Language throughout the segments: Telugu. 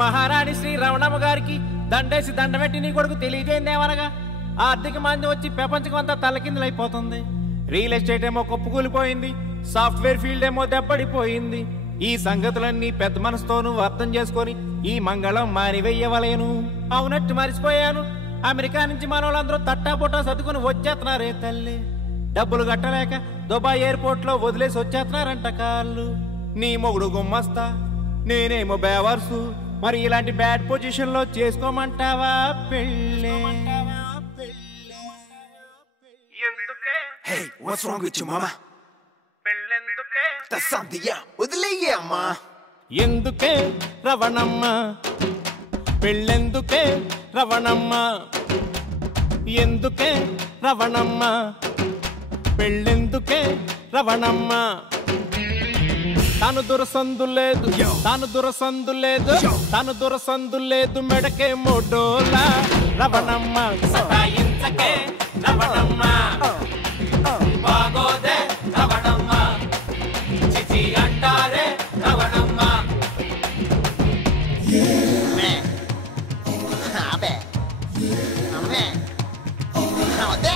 మహారాణి శ్రీ రమణమ్మ గారికి దండేసి దండమెట్టి నీ కొడుకు తెలియజేయందేమనగా ఆర్థిక మాంద్యం వచ్చి ప్రపంచం అంతా తలకిందులైపోతుంది. రియల్ ఎస్టేట్ ఏమో కుప్పకూలిపోయింది, సాఫ్ట్వేర్ ఫీల్డ్ ఏమో దెబ్బడిపోయింది. ఈ సంగతులన్నీ పెద్ద మనసుతోనూ అర్థం చేసుకొని ఈ మంగళం మానివెయ్యవలేను. అవునట్టు మరిచిపోయాను, అమెరికా నుంచి మనోళ్ళందరూ తట్టాపుట్టా సర్దుకుని వచ్చేస్తున్నారే తల్లి. డబ్బులు కట్టలేక దుబాయ్ ఎయిర్పోర్ట్ లో వదిలేసి వచ్చేస్తున్నారంట కాళ్ళు. నీ మొగుడు గుమ్మస్తా, నేనేమో బేవర్సు. మరి ఇలాంటి బ్యాడ్ పొజిషన్ లో చేసుకోమంటావా పెళ్ళి? Hey, what's wrong with you, mama? పెళ్ళెందుకే Tasandhiya, వదిలేయ్యే అమ్మా. ఎందుకే రవణమ్మ, పెళ్ళెందుకే రవణమ్మ, ఎందుకే రవణమ్మ, పెళ్ళెందుకే రవణమ్మ. తాను దురసందు లేదు, తాను దురసందు లేదు, తాను దురసందు లేదు, మెడకే మోడోలా రవణమ్మ. సతాయించకే రవణమ్మ, బాగోదే రవణమ్మ, చిచి అంటారే రవణమ్మ. అబే అమ్మే అదే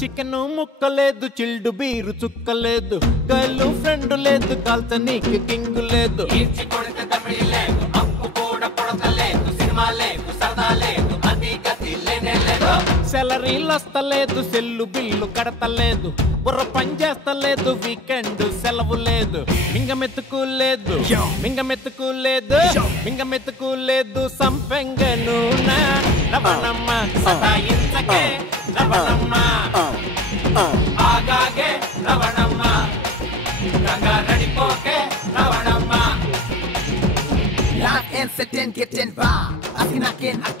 చికెన్ ముక్కలేదు, చిల్డు బీరు చుక్కలేదు, గర్లు ఫ్రెండ్ లేదు, కాల్త నీకు కింగు లేదు. సెలరీలు వస్తలేదు, సెల్లు బిల్లు కడతలేదు, బుర్ర పని చేస్తలేదు, వీకెండ్ సెలవు లేదు. మింగమెత్తుకు లేదు, మింగమెత్తుకు లేదు, మింగమెత్తుకు లేదు, సంపెంగను రవణమ్మ. సతాయించకే రవణమ్మ, ఆగాగే రవణమ్మ, గంగారడిపోకే Ravanamma. Lock and sit and get in bar. I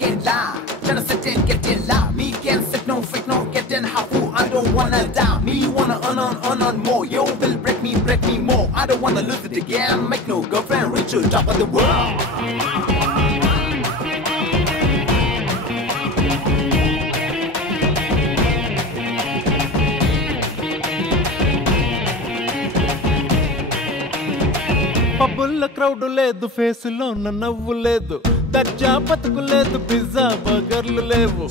can lie. Tryna sit and get in lie. Me can't sit no fake no get in how fool. I don't wanna die. Me wanna earn more. Yo will break me more. I don't wanna lose it again. Make no girlfriend reach the top of the world. పబ్బుల్లో క్రౌడ్ లేదు, ఫేసులో నవ్వు లేదు, దర్జా బతుకు లేదు, పిజ్జా బర్గర్లు లేవు.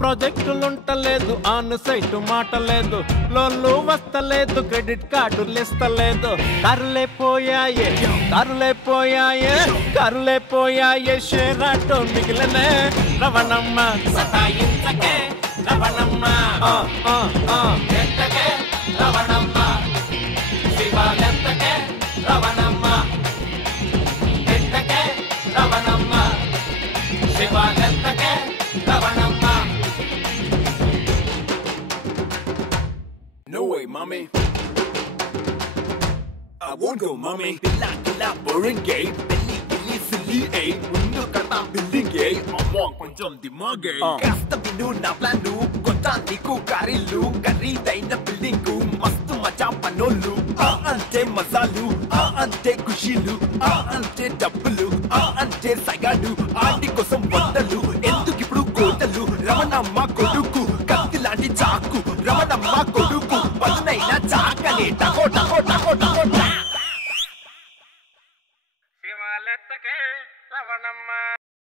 ప్రాజెక్టులుంటలేదు, ఆన్ సైట్ మాట లేదు, లోన్లు వస్తలేదు, క్రెడిట్ కార్డులు ఇస్తలేదు. కరులే పోయాయే, కరులే పోయాయే, కరులే పోయాయే, షేర్ ఆటో మిగిలినే రవణమ్మ. సతాయించకే రవణమ్మ, ఎంతకే రవణమ్మ, శివాలెంతకే రవణమ్మ, ఎంతకే రవణమ్మ, శివాలెంతకే Ravanamma. No way, mommy. I won't go, mommy. Killa, boring gay. Billy, silly, eh. Mundu kata building gay. Among konjam dimage. Kasta vinu na plan lu. Konta niku karilu. Karidaina building ku. Mastu macha panolu. Ante mazalu. Ante kushilu. Ante dabbulu. Ante sagadu. Aadi kosam vandalu. Enduku ippudu kotalu. Ramanamma koduku. Katti laanti chaaku. Ramanamma koduku. Padunaina chaakani. Tako tako tako tako. శివాలెత్తకే రవణమ్మ.